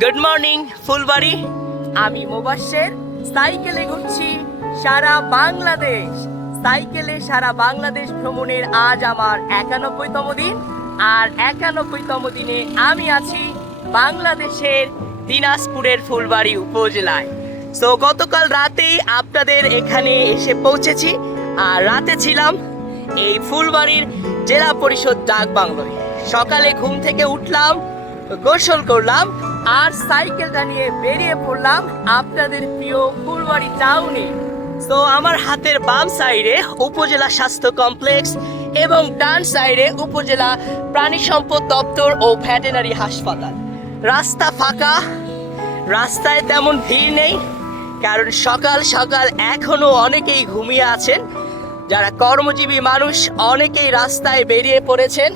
Good morning Phulbari. আমি মোবাশ্বের, সাইকেলে ঘুরছি সারা বাংলাদেশ। সাইকেলে সারা বাংলাদেশ ভ্রমণের আজ আমার 91তম দিন। আর 91তম দিনে আমি আছি বাংলাদেশের দিনাজপুরের ফুলবাড়ি উপজেলায়। সো গতকাল রাতেই আপনাদের এখানে এসে পৌঁছেছি। আর রাতে ছিলাম এই ফুলবাড়ির জেলা পরিষদ ডাক বাংলোয়। সকালে ঘুম থেকে উঠলাম, গোসল করলাম আর সাইকেলটা নিয়ে বেরিয়ে পড়লাম আপনাদের প্রিয় ফুলবাড়ি টাউনে। তো আমার হাতের বাম সাইডে উপজেলা স্বাস্থ্য কমপ্লেক্স এবং ডান সাইডে উপজেলা প্রাণী সম্পদ দপ্তর ও ভেটেরিনারি হাসপাতাল। রাস্তা ফাঁকা, রাস্তায় তেমন ভিড় নেই, কারণ সকাল সকাল এখনো অনেকেই ঘুমিয়ে আছেন। যারা কর্মজীবী মানুষ অনেকেই রাস্তায় বেরিয়ে পড়েছেন।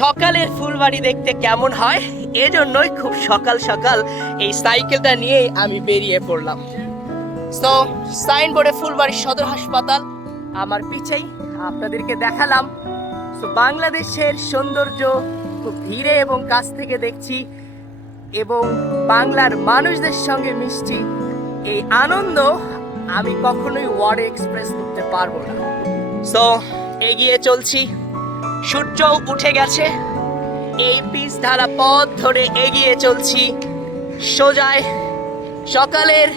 সকালের ফুলবাড়ি দেখতে কেমন হয় এজন্যই খুব সকাল সকাল এই সাইকেলটা নিয়েই আমি বেরিয়ে পড়লাম। তো সাইনবোর্ডে ফুলবাড়ি সদর হাসপাতাল আমার পিছেই আপনাদেরকে দেখালাম। তো বাংলাদেশের সৌন্দর্য খুব ধীরে এবং কাছ থেকে দেখছি এবং বাংলার মানুষদের সঙ্গে মিশছি। এই আনন্দ আমি কখনোই ওয়ার্ডে এক্সপ্রেস করতে পারবো না। সো এগিয়ে চলছি, সূর্য উঠে গেছে। এই পিচ ঢালা পথ ধরে এগিয়ে চলছি সোজায় সকালের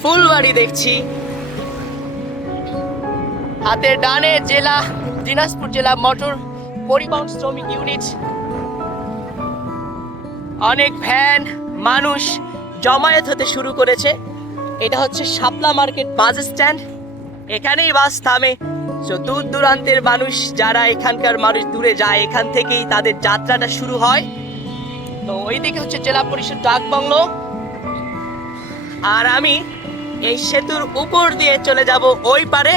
ফুলবাড়ি দেখছি। হাতের ডানে জেলা দিনাজপুর জেলা মোটর পরিবহন শ্রমিক ইউনিট। অনেক ভ্যান মানুষ জমায়েত হতে শুরু করেছে। এটা হচ্ছে শাপলা মার্কেট বাস স্ট্যান্ড, এখানেই বাস থামে। তো দূর দূরান্তের মানুষ যারা এখানকার মানুষ দূরে যায়, এখান থেকেই তাদের যাত্রাটা শুরু হয়। তো ওইদিকে হচ্ছে জেলা পরিষদ ডাক বাংলো আর আমি এই সেতুর উপর দিয়ে চলে যাব ওই পারে।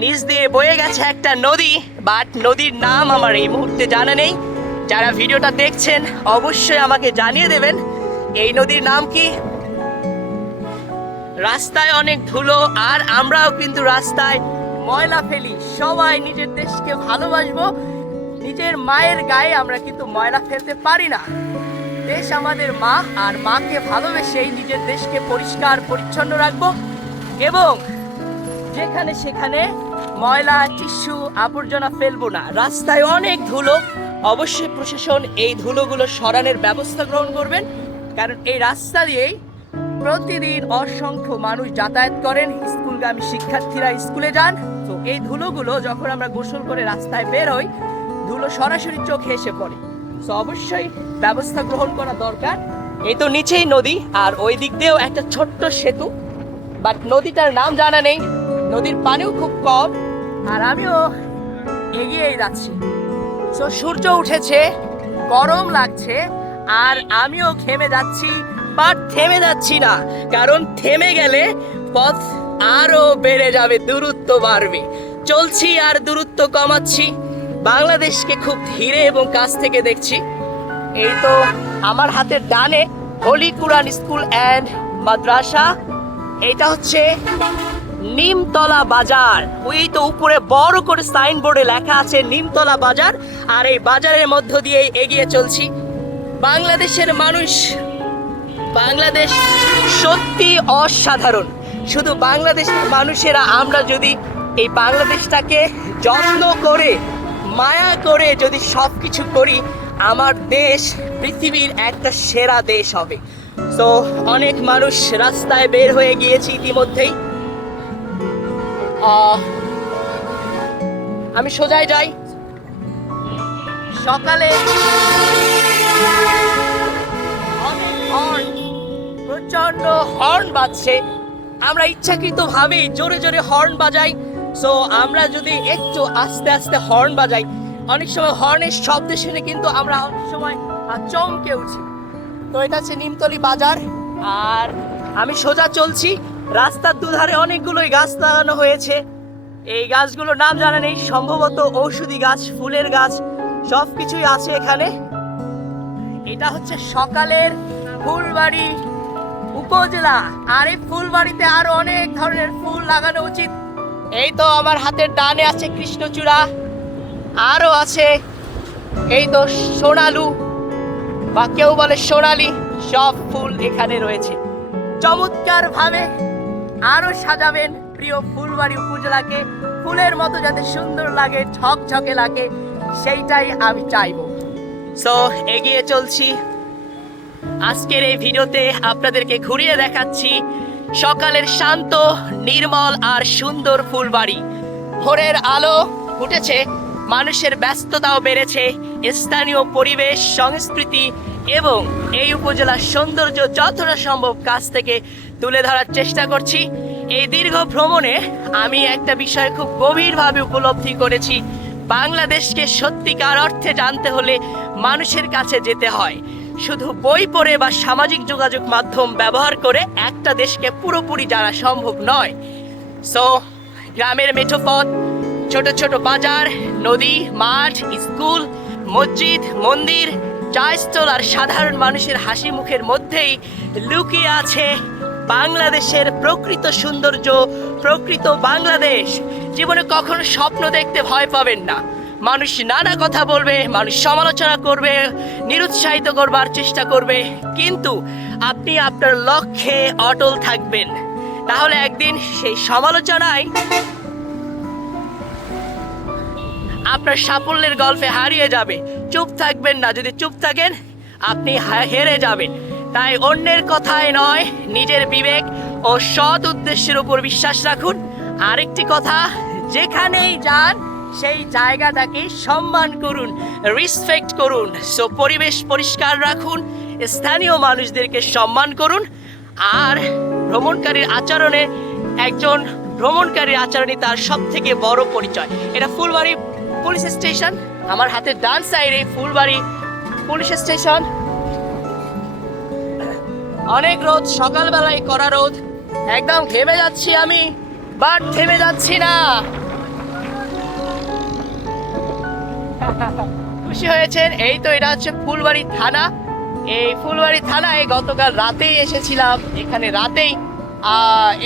নিচ দিয়ে বয়ে গেছে একটা নদী, বাট নদীর নাম আমার এই মুহূর্তে জানা নেই। যারা ভিডিওটা দেখছেন অবশ্যই আমাকে জানিয়ে দেবেন এই নদীর নাম কি। রাস্তায় অনেক ধুলো আর আমরাও কিন্তু রাস্তায় ময়লা ফেলি। সবাই নিজের দেশকে ভালোবাসবো, নিজের মায়ের গায়ে আমরা কিন্তু ময়লা ফেলতে পারি না। দেশ আমাদের মা, আর মাকে ভালোবেসেই নিজের দেশকে পরিষ্কার পরিচ্ছন্ন রাখবো এবং যেখানে সেখানে ময়লা টিস্যু আবর্জনা ফেলবো না। রাস্তায় অনেক ধুলো, অবশ্যই প্রশাসন এই ধুলোগুলো সরানোর ব্যবস্থা গ্রহণ করবেন, কারণ এই রাস্তা দিয়েই প্রতিদিন অসংখ্য মানুষ যাতায়াত করেন। স্কুলগামী শিক্ষার্থীরা স্কুলে যান। তো এই ধুলোগুলো যখন আমরা গোসল করে রাস্তায় বের হই, ধুলো সরাসরি চোখে এসে পড়ে। তো অবশ্যই ব্যবস্থা গ্রহণ করা দরকার। এই তো নিচেই নদী আর ওই দিক দিয়েও একটা ছোট্ট সেতু, বাট নদীটার নাম জানা নেই। নদীর পানিও খুব কম আর আমিও এগিয়েই যাচ্ছি। তো সূর্য উঠেছে, গরম লাগছে আর আমিও ঘেমে যাচ্ছি, বাট থেমে যাচ্ছি না, কারণ থেমে গেলে পথ আরো বেড়ে যাবে, দূরত্ব বাড়বে। চলছি আর দূরত্ব কমাচ্ছি। বাংলাদেশকে খুব ধীরে এবং কাছ থেকে দেখছি। এই তো আমার হাতের ডানে হলি কুরআন স্কুল অ্যান্ড মাদ্রাসা। এটা হচ্ছে নিমতলা বাজার। ওই তো উপরে বড় করে সাইনবোর্ডে লেখা আছে নিমতলা বাজার। আর এই বাজারের মধ্য দিয়ে এগিয়ে চলছি। বাংলাদেশের মানুষ, বাংলাদেশ সত্যি অসাধারণ। শুধু বাংলাদেশের মানুষেরা আমরা যদি এই বাংলাদেশটাকে যত্ন করে মায়া করে যদি সব কিছু করি, আমার দেশ পৃথিবীর একটা সেরা দেশ হবে। তো অনেক মানুষ রাস্তায় বের হয়ে গিয়েছে ইতিমধ্যেই। আমি সোজাই যাই। সকালে অনেক হর্ন, প্রচন্ড হর্ন বাজছে। আমরা ইচ্ছাকৃতভাবেই জোরে জোরে হর্ন বাজাই। সো আমরা যদি একটু আস্তে আস্তে হর্ন বাজাই, অনেক সময় হর্নের শব্দ শুনে কিন্তু আমরা অনেক সময় চমকে উঠি। তো এটা হচ্ছে নিমতলি বাজার আর আমি সোজা চলছি। রাস্তার দুধারে অনেকগুলোই গাছ লাগানো হয়েছে। এই গাছগুলোর নাম জানা নেই, সম্ভবত ঔষধি গাছ, ফুলের গাছ, সব কিছুই আছে এখানে। এটা হচ্ছে সকালের ফুলবাড়ি উপজেলা আর এই ফুলবাড়িতে আরো অনেক ধরনের ফুল লাগানো উচিত। এই তো আমার হাতের ডানে আছে কৃষ্ণচূড়া, আরো আছে এই তো সোনালু, বা কেউ বলে সোনালী, সব ফুল এখানে রয়েছে। চমৎকার ভাবে আরো সাজাবেন প্রিয় ফুলবাড়ি উপজেলাকে, ফুলের মতো যাতে সুন্দর লাগে, ঝকঝকে লাগে, সেইটাই আমি চাইবো। সো এগিয়ে চলছি। আজকের এই ভিডিওতে আপনাদেরকে ঘুরিয়ে দেখাচ্ছি সকালের শান্ত, নির্মল আর সুন্দর ফুলবাড়ি। ভোরের আলো ফুটেছে, মানুষের ব্যস্ততাও বেড়েছে, স্থানীয় পরিবেশ, সংস্কৃতি এবং এই উপজেলার সৌন্দর্য যতটা সম্ভব কাছ থেকে তুলে ধরার চেষ্টা করছি। এই দীর্ঘ ভ্রমণে আমি একটা বিষয় খুব গভীরভাবে উপলব্ধি করেছি। বাংলাদেশকে সত্যিকার অর্থে জানতে হলে মানুষের কাছে যেতে হয়। শুধু বই পড়ে বা সামাজিক যোগাযোগ মাধ্যম ব্যবহার করে একটা দেশকে পুরোপুরি জানা সম্ভব নয়। সো গ্রামের মেঠোপথ, ছোট ছোট বাজার, নদী, মাঠ, স্কুল, মসজিদ, মন্দির, চা স্টল আর সাধারণ মানুষের হাসি মুখের মধ্যেই লুকিয়ে আছে বাংলাদেশের প্রকৃত সৌন্দর্য, প্রকৃত বাংলাদেশ। জীবনে কখনো স্বপ্ন দেখতে ভয় পাবেন না। মানুষ নানা কথা বলবে, মানুষ সমালোচনা করবে, নিরুৎসাহিত করবার চেষ্টা করবে, কিন্তু আপনি আপনার লক্ষ্যে অটল থাকবেন। তাহলে একদিন সেই সমালোচনায় আপনার সাফল্যের গল্পে হারিয়ে যাবে। চুপ থাকবেন না, যদি চুপ থাকেন আপনি হেরে যাবেন। তাই অন্যের কথায় নয়, নিজের বিবেক ও সৎ উদ্দেশ্যের উপর বিশ্বাস রাখুন। আরেকটি কথা, যেখানেই যান সেই জায়গাটাকে সম্মান করুন, রেসপেক্ট করুন। সো পরিবেশ পরিষ্কার রাখুন, স্থানীয় মানুষদেরকে সম্মান করুন। আর ভ্রমণকারীর আচরণে, একজন ভ্রমণকারীর আচরণই তার সব থেকে বড় পরিচয়। এটা ফুলবাড়ি পুলিশ স্টেশন, আমার হাতের ডান সাইডে ফুলবাড়ি পুলিশ স্টেশন। অনেক রোদ, সকালবেলায় করা রোদ, একদম ঘেমে যাচ্ছি আমি, বাট থেমে যাচ্ছি না। খুশি হয়েছেন? এই তো, এটা হচ্ছে ফুলবাড়ি থানা। এই ফুলবাড়ি থানায় গতকাল রাতেই এসেছিলাম। এখানে রাতেই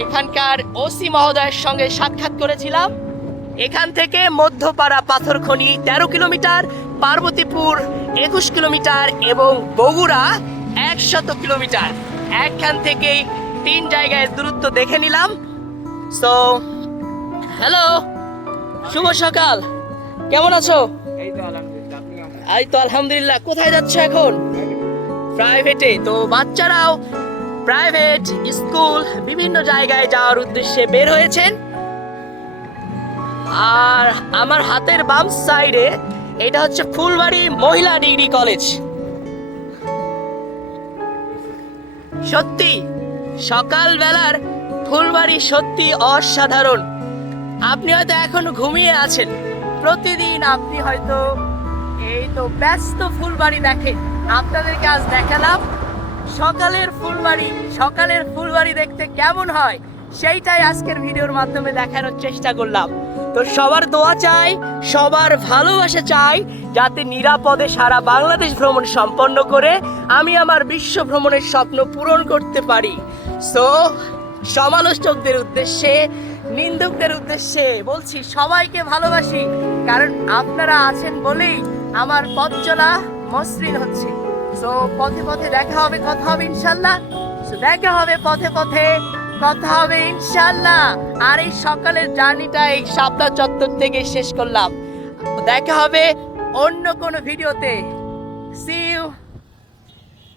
এখানকার ওসি মহোদয়ের সঙ্গে সাক্ষাৎ করেছিলাম। এখান থেকে মধ্যপাড়া পাথরখনি 13 কিলোমিটার, পার্বতীপুর 21 কিলোমিটার এবং বগুড়া 100 কিলোমিটার। এখান থেকেই 3 জায়গায় দূরত্ব দেখে নিলাম। সো হ্যালো, শুভ সকাল, কেমন আছো? এই তো আলহামদুলিল্লাহ। কোথায় যাচ্ছ এখন? প্রাইভেটে। তো বাচ্চারাও প্রাইভেট স্কুল, বিভিন্ন জায়গায় যাওয়ার উদ্দেশ্যে বের হয়েছেন। আর আমার হাতের বাম সাইডে এটা হচ্ছে ফুলবাড়ি মহিলা ডিগ্রি কলেজ। সত্যি সকালবেলার ফুলবাড়ি সত্যি অসাধারণ। আপনি হয়তো এখন ঘুমিয়ে আছেন, প্রতিদিন আপনি হয়তো এই তো ব্যস্ত ফুলবাড়ি দেখেন। আপনাদেরকে আজ দেখালাম সকালের ফুলবাড়ি। সকালের ফুলবাড়ি দেখতে কেমন হয় সেইটাই আজকের ভিডিওর মাধ্যমে দেখানোর চেষ্টা করলাম। তো সবার দোয়া চাই, সবার ভালোবাসা চাই, যাতে নিরাপদে সারা বাংলাদেশ ভ্রমণ সম্পন্ন করে আমি আমার বিশ্ব ভ্রমণের স্বপ্ন পূরণ করতে পারি। সো সমালোচকদের উদ্দেশ্যে, নিন্দুকদের উদ্দেশ্যে বলছি, সবাইকে ভালোবাসি, কারণ আপনারা আছেন বলেই আমার পথ চলা মসৃণ হচ্ছে। সো পথে পথে দেখা হবে, কথা হবে ইনশাল্লাহ। সো দেখা হবে পথে পথে, কথা হবে ইনশাল্লাহ। আর এই সকালের জার্নিটা এই শাপলা চত্বর থেকে শেষ করলাম। দেখা হবে অন্য কোনো ভিডিওতে। See you.